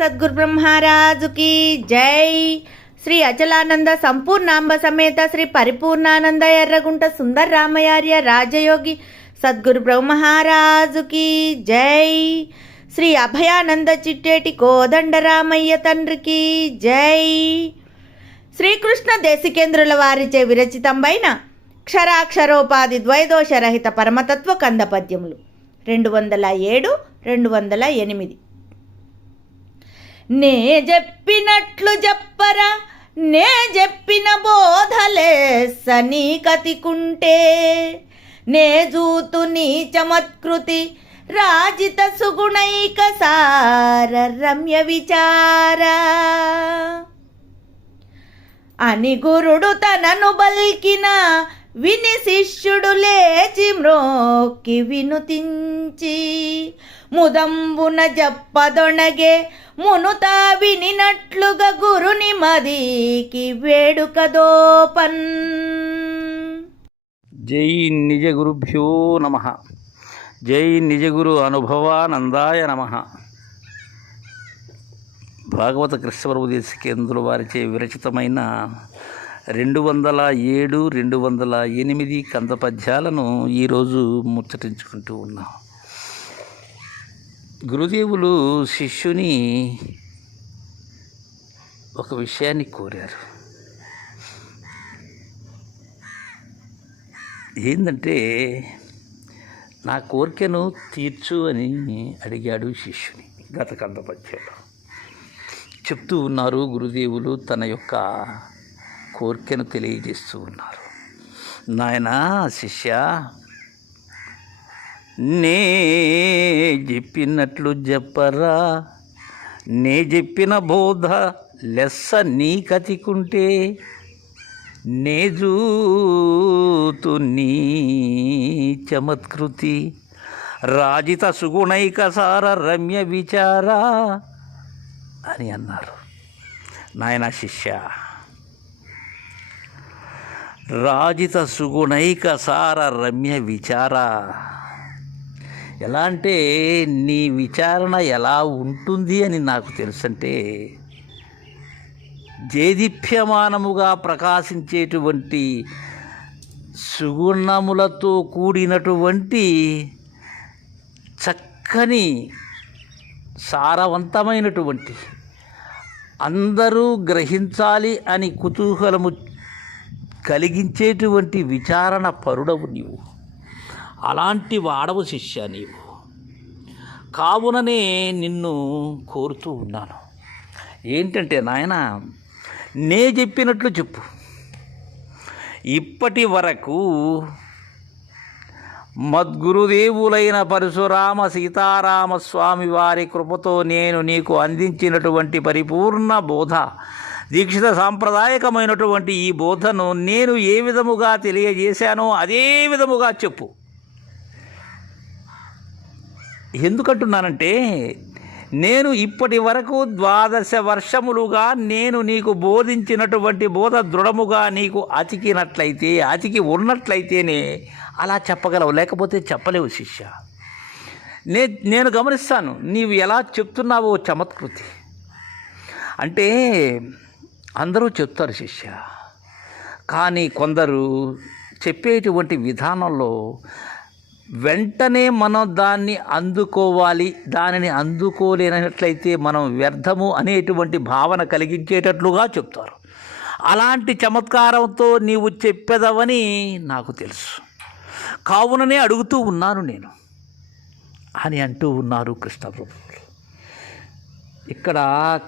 సద్గురు బ్రహ్మరాజుకి జై. శ్రీ అచలానంద సంపూర్ణాంబ సమేత శ్రీ పరిపూర్ణానంద ఎర్రగుంట సుందర రామయార్య రాజయోగి సద్గురు బ్రహ్మరాజుకి జై. శ్రీ అభయానంద చిట్టేటి కోదండరామయ్య తండ్రికి జై. శ్రీకృష్ణ దేశికేంద్రుల వారిచే విరచితంబైన క్షరాక్షరోపాధి ద్వైదోషరహిత పరమతత్వ కంద పద్యములు 207, 208. నే చెప్పినట్లు చెప్పరా, నే చెప్పిన బోధలేస నీ కతికుంటే, నే జూతు నీ చమత్కృతి రాజిత సుగుణైక సార రమ్య విచార అని గురుడు తనను బల్కిన విని శిష్యుడు లేచి మ్రోక్కి వినుతించి ముదంబున జప్పదొణగే మునుతా వినినట్లుగా గురుని మదికి వేడుకదోపన్. జై నిజ గురుభ్యో నమః. జై నిజ గురు అనుభవానందాయ నమః. భాగవత కృష్ణప్రభు దేశికేంద్రుల వారిచే విరచితమైన 207, 208 కంద పద్యాలను ఈరోజు ముచ్చటించుకుంటూ ఉన్నాం. గురుదేవులు శిష్యుని ఒక విషయాన్ని కోరారు. ఏంటంటే, నా కోరికను తీర్చు అని అడిగాడు శిష్యుని. గత కంద పద్యాలు చెప్తూ ఉన్నారు. గురుదేవులు తన యొక్క కోరికను తెలియజేస్తూ ఉన్నారు. నాయనా శిష్య, నే చెప్పినట్లు చెప్పరా, నే చెప్పిన బోధ లెస్స నీ కతికుంటే, నే జూతు నీ చమత్కృతి రాజిత సుగుణైక సార రమ్య విచార అని అన్నారు. నాయన శిష్య, రాజిత సుగుణైక సార రమ్య విచార, ఎలా అంటే నీ విచారణ ఎలా ఉంటుంది అని నాకు తెలుసంటే, దేదీప్యమానముగా ప్రకాశించేటువంటి సుగుణములతో కూడినటువంటి చక్కని సారవంతమైనటువంటి అందరూ గ్రహించాలి అని కుతూహలము కలిగించేటువంటి విచారణ పరుడవు నీవు. అలాంటి వాడవు శిష్య నీవు. కావుననే నిన్ను కోరుతూ ఉన్నాను. ఏంటంటే నాయన, నే చెప్పినట్లు చెప్పు. ఇప్పటి వరకు మద్గురుదేవులైన పరశురామ సీతారామ స్వామి వారి కృపతో నేను నీకు అందించినటువంటి పరిపూర్ణ బోధ, దీక్షిత సాంప్రదాయకమైనటువంటి ఈ బోధను నేను ఏ విధముగా తెలియజేశానో అదే విధముగా చెప్పు. ఎందుకంటున్నానంటే, నేను ఇప్పటి వరకు 12 వర్షములుగా నేను నీకు బోధించినటువంటి బోధ దృఢముగా నీకు అతికి ఉన్నట్లయితేనే అలా చెప్పగలవు, లేకపోతే చెప్పలేవు శిష్య. నేను గమనిస్తాను నీవు ఎలా చెప్తున్నావో చమత్కృతి. అంటే అందరూ చెప్తారు శిష్య, కానీ కొందరు చెప్పేటువంటి విధానంలో వెంటనే మనం దాన్ని అందుకోవాలి, దానిని అందుకోలేనట్లయితే మనం వ్యర్థము అనేటువంటి భావన కలిగించేటట్లుగా చెప్తారు. అలాంటి చమత్కారంతో నీవు చెప్పేదవని నాకు తెలుసు. కావుననే అడుగుతూ ఉన్నాను నేను అని అంటూ ఉన్నారు కృష్ణప్రభువులు. ఇక్కడ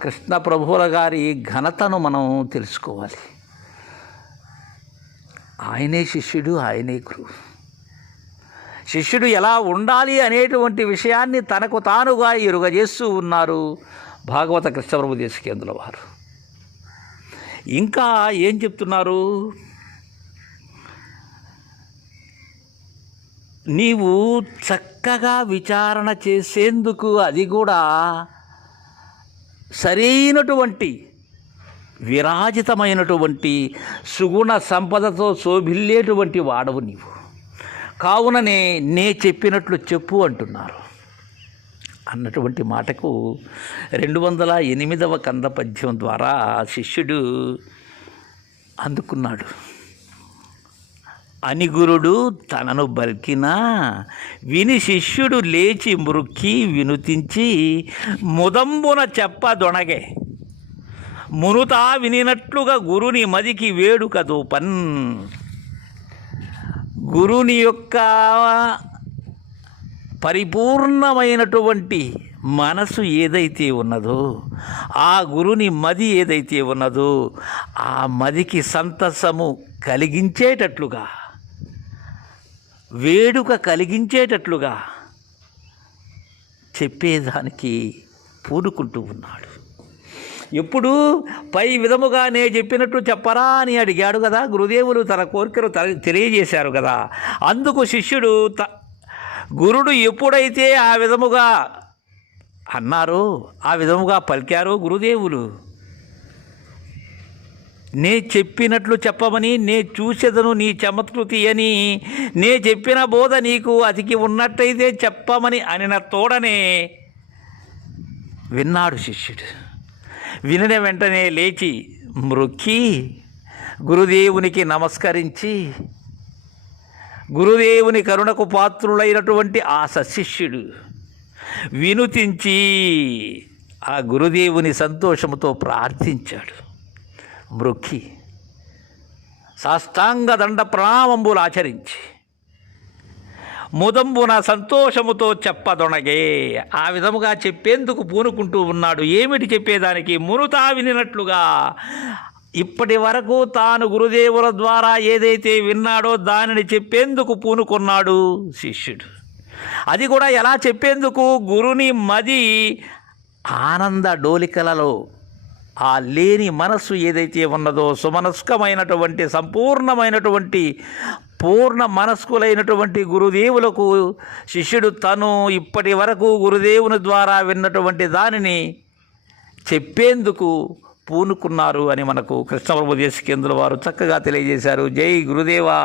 కృష్ణప్రభువుల గారి ఘనతను మనం తెలుసుకోవాలి. ఆయనే శిష్యుడు, ఆయనే గురువు. శిష్యుడు ఎలా ఉండాలి అనేటువంటి విషయాన్ని తనకు తానుగా ఎరుగజేస్తూ ఉన్నారు భాగవత కృష్ణప్రభు దేశికేంద్రుల వారు. ఇంకా ఏం చెప్తున్నారు? నీవు చక్కగా విచారణ చేసేందుకు అది కూడా సరైనటువంటి విరాజితమైనటువంటి సుగుణ సంపదతో శోభిల్లేటువంటి వాడవు నీవు. కావుననే నే చెప్పినట్లు చెప్పు అంటున్నారు. అన్నటువంటి మాటకు 208వ కంద పద్యం ద్వారా శిష్యుడు అందుకున్నాడు. అని గురుడు తనను బల్కినా విని శిష్యుడు లేచి మృక్కి వినుతించి ముదంబున చెప్పదొనగే మునుతా వినినట్లుగా గురుని మదికి వేడుక దూపన్. గురుని యొక్క పరిపూర్ణమైనటువంటి మనసు ఏదైతే ఉన్నదో, ఆ గురుని మది ఏదైతే ఉన్నదో, ఆ మదికి సంతసము కలిగించేటట్లుగా, వేడుక కలిగించేటట్లుగా చెప్పేదానికి పూనుకుంటూ ఉన్నాడు. ఎప్పుడు పై విధముగా నే చెప్పినట్టు చెప్పరా అని అడిగాడు కదా, గురుదేవులు తన కోరికను తెలియజేశారు కదా. అందుకు శిష్యుడు గురుడు ఎప్పుడైతే ఆ విధముగా అన్నారో, ఆ విధముగా పలికారో గురుదేవులు, నే చెప్పినట్లు చెప్పమని, నే చూసేదను నీ చమత్కృతి అని, నే చెప్పిన బోధ నీకు అతికి ఉన్నట్టయితే చెప్పమని అనిన తోడనే విన్నాడు శిష్యుడు. వినిన వెంటనే లేచి మ్రొక్కి గురుదేవునికి నమస్కరించి, గురుదేవుని కరుణకు పాత్రులైనటువంటి ఆ సశిష్యుడు వినుతించి ఆ గురుదేవుని సంతోషముతో ప్రార్థించాడు. మ్రొక్కి సాష్టాంగ దండ ప్రణామంబులు ఆచరించి ముదంబున సంతోషముతో చెప్పదొనగే, ఆ విధముగా చెప్పేందుకు పూనుకుంటూ ఉన్నాడు. ఏమిటి చెప్పేదానికి? మునుతా వినినట్లుగా, ఇప్పటి వరకు తాను గురుదేవుల ద్వారా ఏదైతే విన్నాడో దానిని చెప్పేందుకు పూనుకున్నాడు శిష్యుడు. అది కూడా ఎలా చెప్పేందుకు? గురుని మది ఆనంద డోలికలలో ఆ లేని మనస్సు ఏదైతే ఉన్నదో, సుమనస్కమైనటువంటి సంపూర్ణమైనటువంటి పూర్ణ మనస్కులైనటువంటి గురుదేవులకు శిష్యుడు తను ఇప్పటి వరకు గురుదేవుని ద్వారా విన్నటువంటి దానిని చెప్పేందుకు పూనుకున్నారు అని మనకు కృష్ణప్రభు దేశికేంద్రుల వారు చక్కగా తెలియజేశారు. జై గురుదేవా.